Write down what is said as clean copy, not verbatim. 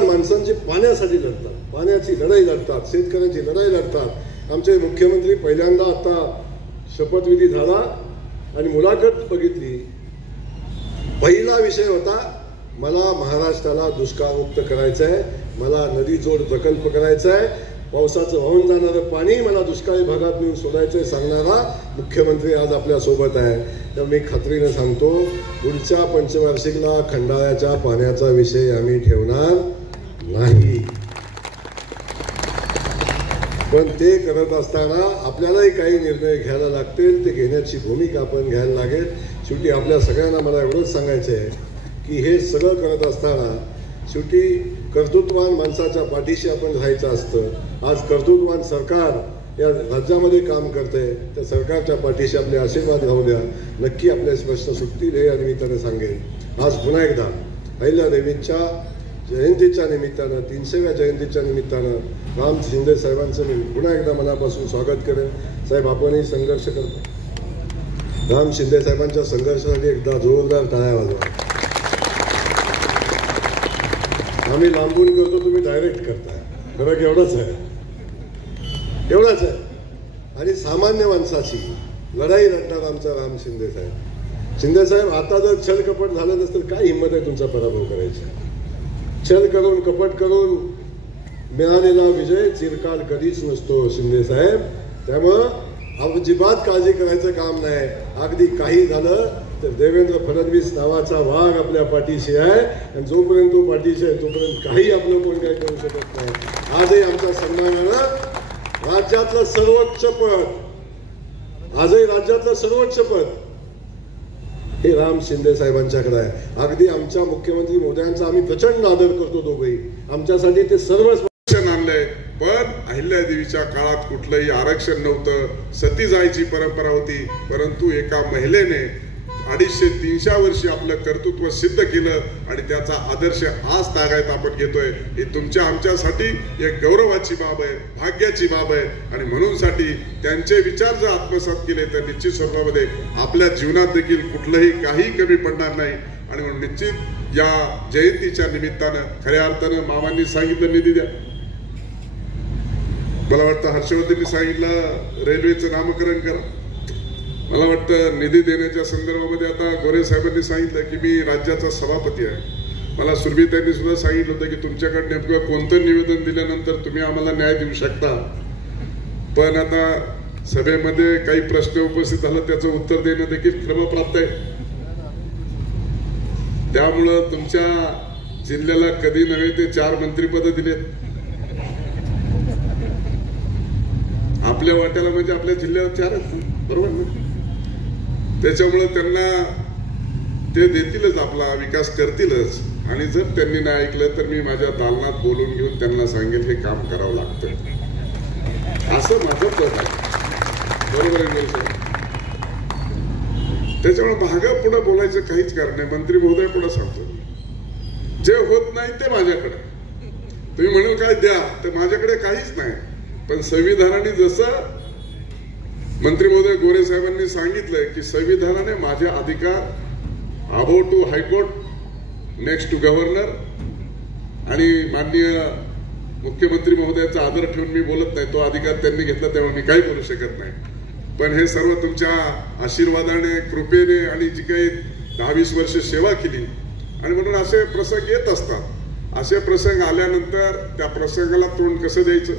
माणसांची पाण्यासाठी लढतात, पाण्याची लढाई लढतात, शेतकऱ्यांची लढाई लढतात. आमचे मुख्यमंत्री पहिल्यांदा आता शपथविधी झाला आणि मुलाखत बघितली. पहिला विषय होता, मला महाराष्ट्राला दुष्काळमुक्त करायचं आहे, मला नदी जोड प्रकल्प करायचा आहे, पावसाचं वाहून जाणारं पाणी मला दुष्काळी भागात नेऊन सोडायचं सांगणारा मुख्यमंत्री आज आपल्या सोबत आहे. तर मी खात्रीने सांगतो, पुढच्या पंचवार्षिकला खंडाळ्याच्या पाण्याचा विषय आम्ही ठेवणार नाही. पण ते करत असताना आपल्यालाही काही निर्णय घ्यायला लागतील, ते घेण्याची भूमिका आपण घ्यायला लागेल. शेवटी आपल्या सगळ्यांना मला एवढंच सांगायचं आहे की हे सगळं करत असताना शेवटी कर्तृत्ववान माणसाच्या पाठीशी आपण राहायचं असतं. आज कर्तृत्ववान सरकार या राज्यामध्ये काम करते, त्या सरकारच्या पाठीशी आपले आशीर्वाद राहू द्या. नक्की आपले प्रश्न सुटतील हे या निमित्ताने सांगेन. आज पुन्हा एकदा अहिल्यादेवींच्या जयंतीच्या निमित्तानं, 300व्या जयंतीच्या निमित्तानं राम शिंदे साहेबांचं मी पुन्हा एकदा मनापासून स्वागत करेन. साहेब, आपणही संघर्ष करता. राम शिंदे साहेबांच्या संघर्षासाठी एकदा जोरदार टाळ्या वाजवा. आम्ही लांबून करतो, तुम्ही डायरेक्ट करताय. फरक एवढाच आहे, एवढाच आहे. आणि सामान्य माणसाची लढाई लढणार आमचा राम शिंदे साहेब. शिंदे साहेब, आता जर छल कपट झालं नसतं, काय हिंमत आहे तुमचा पराभव करायचा? छल करून कपट करून मिळालेला विजय चिरकाल कधीच नसतो शिंदे साहेब. त्यामुळं अजिबात काळजी करायचं काम नाही. अगदी काही झालं तर देवेंद्र फडणवीस नावाचा वाघ आपल्या पाठीशी आहे आणि जोपर्यंत तो पाठीशी आहे तोपर्यंत काही आपलं कोण काही करू शकत नाही. आजही आमच्या सन्मानानं राज्यातलं सर्वोच्च पद, आजही राज्यातलं सर्वोच्च पद हे राम शिंदे साहेबांच्याकडे आहे. अगदी आमच्या मुख्यमंत्री मोदयांचा आम्ही प्रचंड आदर करतो दोघंही. आमच्यासाठी ते सर्वच आणलंय. पण अहिल्यादेवीच्या काळात कुठलंही आरक्षण नव्हतं, सती जायची परंपरा होती. परंतु एका महिलेने 250-300 वर्षी आपलं कर्तृत्व सिद्ध केलं आणि त्याचा आदर्श आज तागायत आपण घेतोय. ही तुमच्या आमच्यासाठी एक गौरवाची बाब आहे, भाग्याची बाब आहे. आणि म्हणूनसाठी त्यांचे विचार जर आत्मसात केले तर निश्चित स्वरूपामध्ये आपल्या जीवनात देखील कुठलंही काही कमी पडणार नाही. आणि म्हणून निश्चित या जयंतीच्या निमित्तानं खऱ्या अर्थानं मामांनी सांगितलं निधी द्या. मला वाटतं हर्षवर्धननी सांगितलं रेल्वेचं नामकरण करा. मला वाटतं निधी देण्याच्या संदर्भामध्ये आता गोरे साहेबांनी सांगितलं की मी राज्याचा सभापती आहे. मला सुरभीताईंनी सुद्धा सांगितलं होतं की तुमच्याकडे नेमकं कोणतं निवेदन दिल्यानंतर तुम्ही आम्हाला न्याय देऊ शकता. पण आता सभेमध्ये काही प्रश्न उपस्थित झाला, त्याचं उत्तर देणं देखील क्रमप्राप्त आहे. त्यामुळं तुमच्या जिल्ह्याला कधी नव्हे ते 4 मंत्रिपद दिलेत. आपल्या वाट्याला म्हणजे आपल्या जिल्ह्यावर 4 आहेत, बरोबर ना? त्याच्यामुळे त्यांना ते देतीलच, आपला विकास करतीलच. आणि जर त्यांनी नाही ऐकलं तर मी माझ्या दालनात बोलून घेऊन त्यांना सांगेल हे काम करावं लागतं. असं माझं मत आहे, बरोबर आहे. त्याच्यामुळे भागा पुढे बोलायचं काहीच कारण नाही. मंत्री महोदय पुढे सांगतो, जे होत नाही ते माझ्याकडे. तुम्ही म्हणाल काय द्या, तर माझ्याकडे काहीच नाही. पण संविधानाने जसं मंत्री महोदय गोरे साहेबांनी सांगितलंय की संविधानाने माझे अधिकार above to high court, next to governor आणि माननीय मुख्यमंत्री महोदयाचा आदर ठेवून मी बोलत नाही. तो अधिकार त्यांनी घेतला तेव्हा मी काही बोलू शकत नाही. पण हे सर्व तुमच्या आशीर्वादाने, कृपेने आणि जी काही 10-20 वर्ष सेवा केली आणि म्हणून असे प्रसंग येत असतात. असे प्रसंग आल्यानंतर त्या प्रसंगाला तोंड कसं द्यायचं